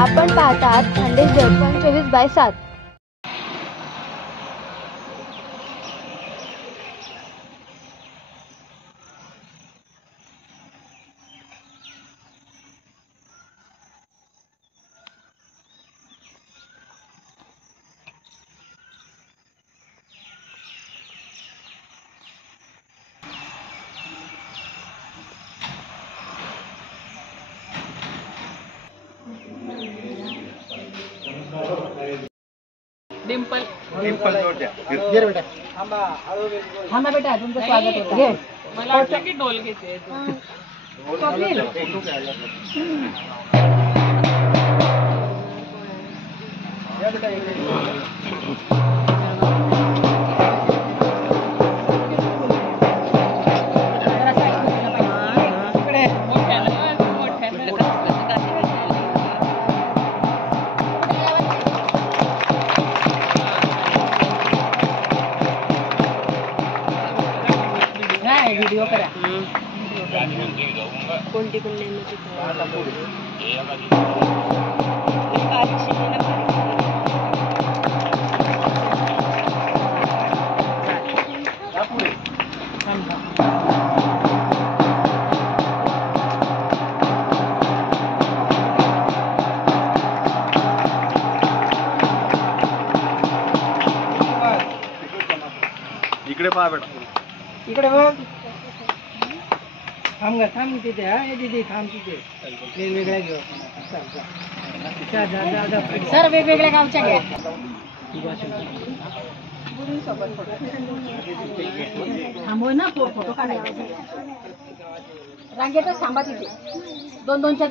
आपण पाहतात खानदेश दर्पण 24/7. डिंपल जोड द्या. घे बेटा. थांबा बेटा, तुमचं स्वागत होतं. घे. मला वाटतं की डोल घेते. स्वप्नील. या बेटा इकडे. व्हिडिओ करा. कोणती पण नाही इकडे पहा बेटा. इकडे बघ. थांब ग, थांब तिथे. हा हे दीदी थांब तिथे. वेगवेगळ्या घेऊ. सर वेगवेगळ्या गावच्या घ्या. थांबव ना, फोटो काढायचा. रांगेतच थांबा तिथे. 2-2च्या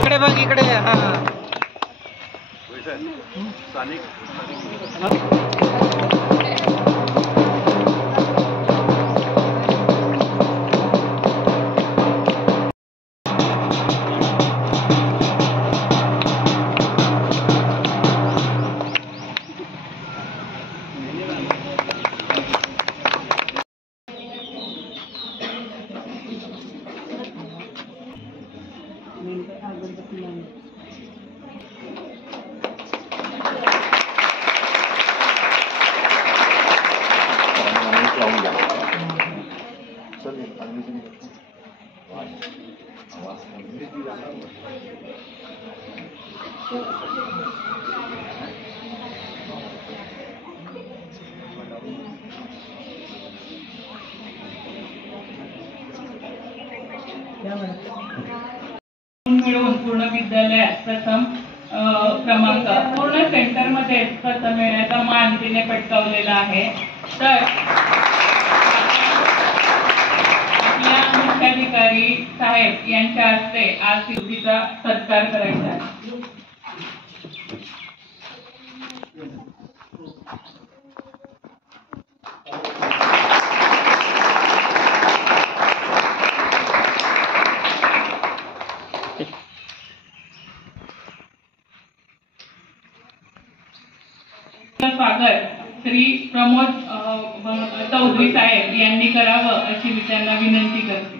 इकडे बघ, इकडे. हा मिळून पूर्ण विद्यालयात प्रथम क्रमांक पूर्ण सेंटर मध्ये प्रथम येण्याचा मान तिने पटकावलेला आहे. तर आपल्या मुख्याधिकारी साहेब यांच्या हस्ते आज युवतीचा सत्कार करायचा आहे. स्वागत श्री प्रमोद चौधरी साहेब यांनी करावं अशी मी त्यांना विनंती करते.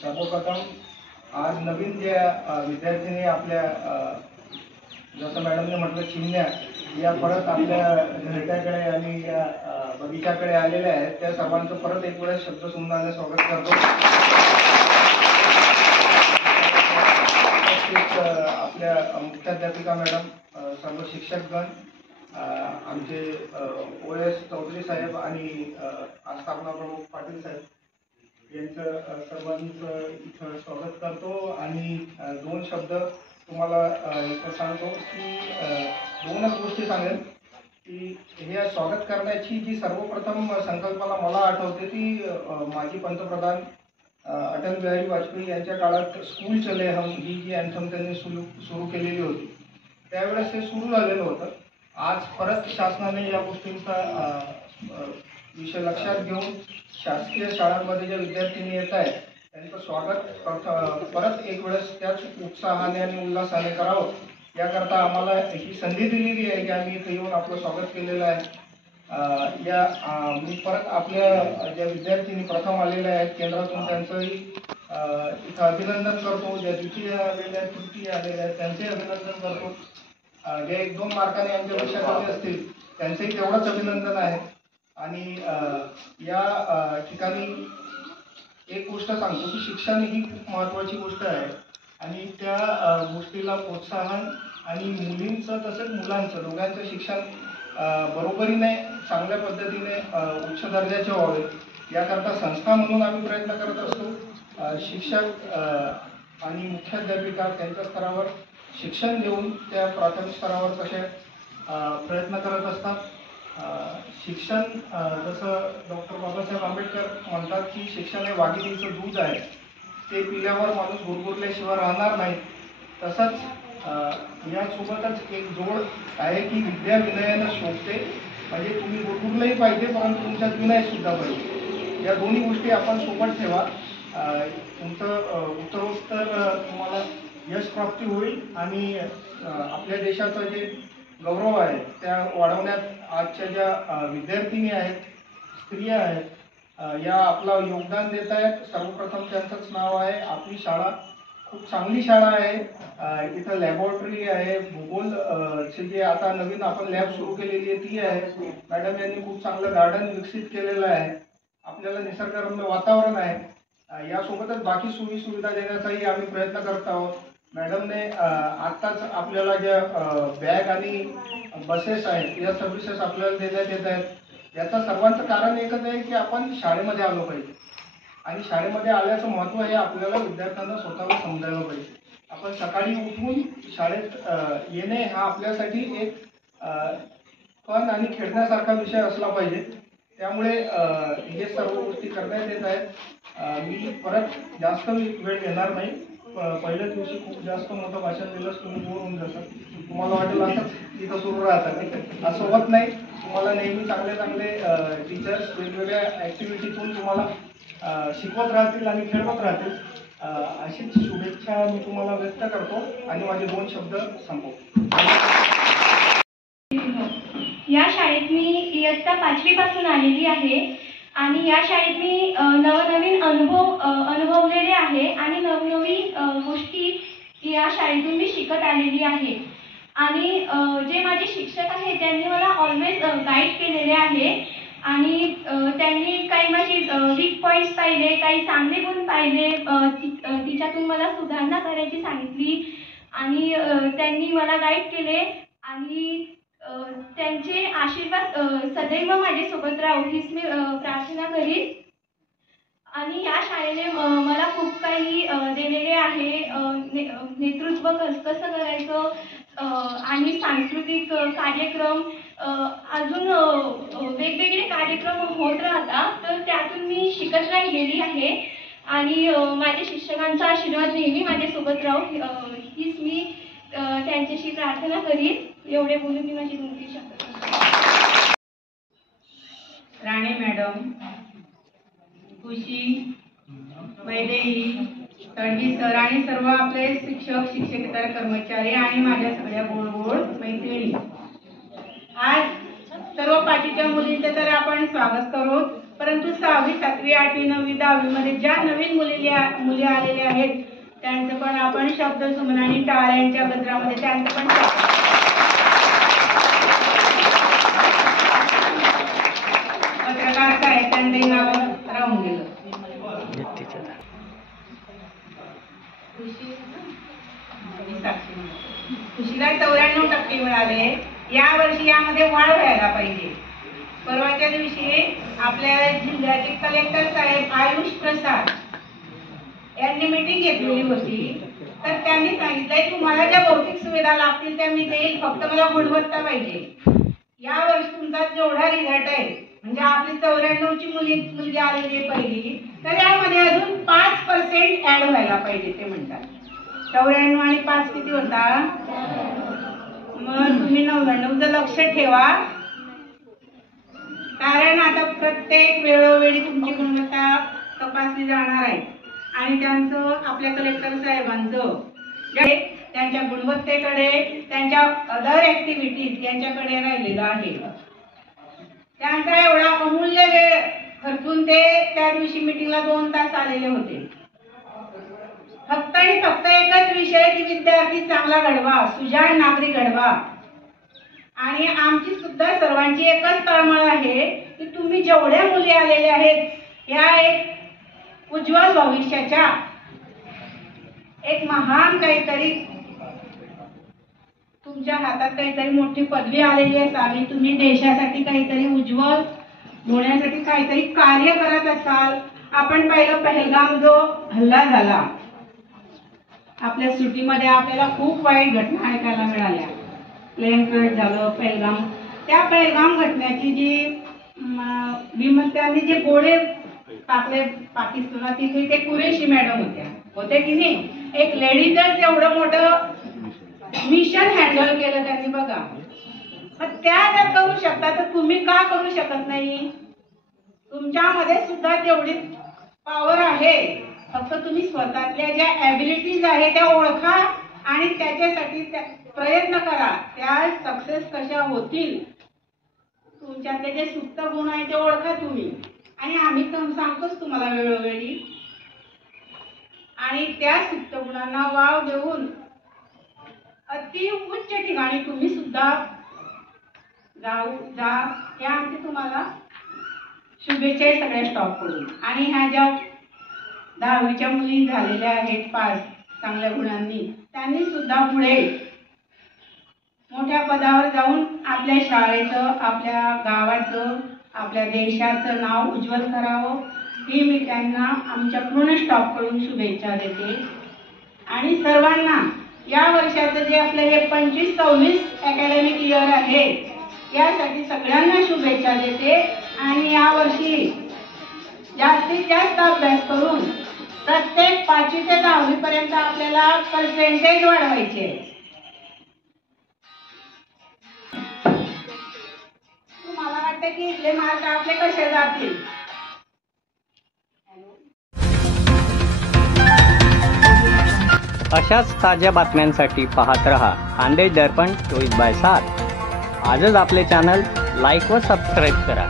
सर्वप्रथम आज नवीन जे विद्यार्थ्यांनी आपल्या जसं मॅडमने म्हटलं चिमण्या या परत आपल्या घरट्याकडे आणि या बगीच्याकडे आलेल्या आहेत, त्या सर्वांचं परत एक वेळेस शब्द सुमनाने स्वागत करतो. आपल्या मुख्याध्यापिका मॅडम, सर्व शिक्षकगण, आमचे OS चौधरी साहेब आणि आस्थापना प्रमुख पाटील साहेब यांचं सर्वांचं इथं स्वागत करतो आणि दोन शब्द तुम्हाला इथं सांगतो की दोनच गोष्टी सांगेल की हे स्वागत करण्याची जी सर्वप्रथम संकल्पना मला आठवते ती माजी पंतप्रधान अटल बिहारी वाजपेयी यांच्या काळात स्कूल चले हम ही जी अँथम त्यांनी सुरू केलेली होती त्यावेळेस हे सुरू झालेलं होतं. आज परत शासनाने या गोष्टींचा विषय लक्षात घेऊन शासकीय शाळांमध्ये ज्या विद्यार्थिनी येत आहेत त्यांचं स्वागत परत एक वेळेस त्याच उत्साहाने आणि उल्हासाने करावं याकरता आम्हाला ही संधी दिलेली आहे की आम्ही इथे येऊन आपलं स्वागत केलेलं आहे. मी परत आपल्या ज्या विद्यार्थिनी प्रथम आलेल्या आहेत केंद्रातून त्यांचंही इथं अभिनंदन करतो. ज्या द्वितीय आलेल्या आहेत तृतीय आलेल्या आहेत त्यांचंही अभिनंदन करतो. जे 1-2 मार्काने आमच्यापेक्षा कमी असतील त्यांचंही तेवढंच अभिनंदन आहे. आणि या ठिकाणी एक गोष्ट सांगतो की शिक्षण ही खूप महत्त्वाची गोष्ट आहे आणि त्या गोष्टीला प्रोत्साहन आणि मुलींचं तसेच मुलांचं दोघांचं शिक्षण बरोबरीने चांगल्या पद्धतीने उच्च दर्जाचे व्हावे याकरता संस्था म्हणून आम्ही प्रयत्न करत असतो. शिक्षक आणि मुख्याध्यापिका त्यांच्या स्तरावर शिक्षण देऊन त्या प्राथमिक स्तरावर कसे प्रयत्न करत असतात. शिक्षण जसं डॉक्टर बाबासाहेब आंबेडकर म्हणतात की शिक्षण हे वाघिणीचं दूध आहे, ते पिल्यावर माणूस गुरगुरल्याशिवाय राहणार नाही. तसंच यासोबतच एक जोड आहे की विद्या विनयानं शोभते, म्हणजे तुम्ही गुरगुरलंही पाहिजे परंतु तुमच्यात विनयसुद्धा पाहिजे. या दोन्ही गोष्टी आपण सोबत ठेवा. तुमचं उत्तरोत्तर तुम्हाला यश प्राप्ती होईल आणि आपल्या देशाचं जे गौरव आहे त्या वाढवण्यात आजच्या ज्या विद्यार्थिनी आहेत, स्त्रिया आहेत, या आपलं योगदान देत आहेत. सर्वप्रथम त्यांचंच नाव आहे. आपली शाळा खूप चांगली शाळा आहे. इथं लॅबोरेटरी आहे, भूगोलचे जे आता नवीन आपण लॅब सुरू केलेली आहे ती आहे. मॅडम यांनी खूप चांगलं गार्डन विकसित केलेलं आहे. आपल्याला निसर्गरम्य वातावरण आहे. यासोबतच बाकी सोयी सुविधा देण्याचाही आम्ही प्रयत्न करत आहोत. मॅडमने आत्ताच आपल्याला ज्या बॅग आणि बसेस आहेत या सर्व्हिसेस आपल्याला देण्यात येत आहेत. याचं सर्वांचं कारण एकच आहे की आपण शाळेमध्ये आलो पाहिजे आणि शाळेमध्ये आल्याचं महत्त्व हे आपल्याला विद्यार्थ्यांना स्वतःला समजायला पाहिजे. आपण सकाळी उठून शाळेत येणे हा आपल्यासाठी एक फन आणि खेळण्यासारखा विषय असला पाहिजे. त्यामुळे हे सर्व गोष्टी करण्यात येत आहेत. मी परत जास्त वेळ घेणार नाही. पहिल्याच दिवशी खूप जास्त मोठं भाषण दिलंच तुम्ही बोर होऊन जातात. तुम्हाला वाटेल असंच इथं सुरू राहतं, असं होत नाही. तुम्हाला नेहमी चांगले चांगले टीचर्स वेगवेगळ्या ॲक्टिव्हिटीतून तुम्हाला शिकवत राहतील आणि खेळवत राहतील. अशीच शुभेच्छा मी तुम्हाला व्यक्त करतो आणि माझे 2 शब्द संपवतो. या शाळेत मी इयत्ता 5वी पासून आलेली आहे आणि या शाळेत मी नवनवीन अनुभवलेले आहे आणि नवनवीन गोष्टी या शाळेतून मी शिकत आलेली आहे. आणि जे माझे शिक्षक आहेत त्यांनी मला ऑलवेज गाईड केलेले आहे आणि त्यांनी काही माझे वीक पॉईंट्स पाहिले, काही चांगले गुण पाहिले, तिच्यातून मला सुधारणा करायची सांगितली आणि त्यांनी मला गाईड केले आणि त्यांचे आशीर्वाद सदैव माझ्यासोबत राहो हीच मी प्रार्थना करीन. आणि या शाळेने मला खूप काही दिलेले आहे. नेतृत्व कसं करायचं आणि सांस्कृतिक कार्यक्रम अजून वेगवेगळे कार्यक्रम होत राहतात, तर त्यातून मी शिकत राहिलेली आहे आणि माझ्या शिक्षकांचा आशीर्वाद नेहमी माझ्यासोबत राहो हीच मी त्यांच्याशी प्रार्थना करीन. एवढे बोलून मी माझी 2-3 शब्द. राणे मॅडम, खुशी, वैदेही, तळवी सर आणि सर्व आपले शिक्षक, शिक्षकेतर कर्मचारी आणि माझ्या सगळ्या गोड मैत्रिणी, आज सर्व पाठीच्या मुलींचे तर आपण स्वागत करू, परंतु 6वी, 7वी, 8वी, 9वी, 10वी मध्ये ज्या नवीन मुली आलेल्या आहेत त्यांचं पण आपण शब्द सुमन आणि टाळ्यांच्या गजरामध्ये त्यांचं पण पत्रकार साहित्यांचे नाव राहून गेलं. खुशी मिळाले, यावर्षी यामध्ये वाढ व्हायला पाहिजे. परवाच्या दिवशी आपल्या जिल्ह्याचे कलेक्टर साहेब आयुष प्रसाद यांनी मीटिंग घेतलेली होती. तर त्यांनी सांगितलंय तुम्हाला ज्या भौतिक सुविधा लागतील त्या मी देईल, फक्त मला गुणवत्ता पाहिजे. या वर्षी तुमचा जेवढा रिझल्ट आहे, म्हणजे आपली 94ची मुलगी आलेली आहे पहिली, तर यामध्ये अजून 5% ऍड व्हायला पाहिजे ते म्हणतात. 94 आणि 5 किती होता? मग तुम्ही 99चं लक्ष ठेवा, कारण आता प्रत्येक वेळोवेळी तुमची गुणवत्ता तपासली जाणार आहे आणि त्यांचं आपल्या कलेक्टर साहेबांचं त्यांच्या गुणवत्तेकडे, त्यांच्या अदर ऍक्टिव्हिटीज यांच्याकडे राहिलेलं आहे. त्यांचा एवढा अमूल्य वेळ खर्चून ते त्या दिवशी मीटिंगला 2 तास आलेले होते. फक्त आणि फक्त एकच विषय की विद्यार्थी चांगला घडवा, सुजाण नागरिक घडवा. आणि आमची सुद्धा सर्वांची एकच तळमळ आहे की तुम्ही जेवढ्या मुली आलेल्या आहेत या एक उज्ज्वल भविष्याच्या, एक महान काहीतरी तुमच्या हातात काहीतरी मोठी पदवी आलेली असावी, तुम्ही देशासाठी काहीतरी उज्ज्वल होण्यासाठी काहीतरी कार्य करत असाल. आपण पाहिलं पहलगाम जो हल्ला झाला, आपल्या सुट्टीमध्ये आपल्याला खूप वाईट घटना ऐकायला मिळाल्या. प्लेन क्रॅश झालं पहलगाम. त्या पहलगाम घटनेची जी विमत्यांनी जे गोळे टाकले पाकिस्तानात, तिथे ते कुरेशी मॅडम होते की नाही. एक लेडीजच एवढं मोठं मिशन हँडल केलं त्यांनी बघा. मग त्या जर करू शकता तर तुम्ही का करू शकत नाही? तुमच्यामध्ये सुद्धा तेवढी पॉवर आहे, फक्त तुम्ही स्वतःतल्या ज्या ॲबिलिटीज आहे त्या ओळखा आणि त्याच्यासाठी प्रयत्न करा. त्या सक्सेस कशा होतील, तुमच्यातले जे सुप्त गुण आहे ते ओळखा तुम्ही. आणि आम्ही तर सांगतोच तुम्हाला वेळोवेळी, आणि त्या सुप्त गुणांना वाव देऊन अति उच्च ठिकाणी तुम्ही सुद्धा जा हे आमची तुम्हाला शुभेच्छा आहे सगळ्या स्टॉप कडून. आणि ह्या ज्या 10वीच्या मुली झालेल्या आहेत पास चांगल्या गुणांनी, त्यांनी सुद्धा पुढे मोठ्या पदावर जाऊन आपल्या शाळेचं, आपल्या गावाचं, आपल्या देशाचं नाव उज्ज्वल करावं, ही मी त्यांना आमच्या पूर्ण स्टॉप कडून शुभेच्छा देते. आणि सर्वांना या वर्षाचं जे आपलं हे 25-26 अकॅडमिक इयर आहे यासाठी सगळ्यांना शुभेच्छा देते. आणि यावर्षी जास्तीत जास्त अभ्यास करून प्रत्येक 5वी ते 10वी पर्यंत आपल्याला पर्सेंटेज वाढवायचे. तुम्हाला वाटतं की इथले मार्क आपले कसे जातील? अशाच ताज्या बातम्यांसाठी पाहत रहा खान्देश दर्पण 24/7. आजच आपले चॅनल लाईक व सबस्क्राईब करा.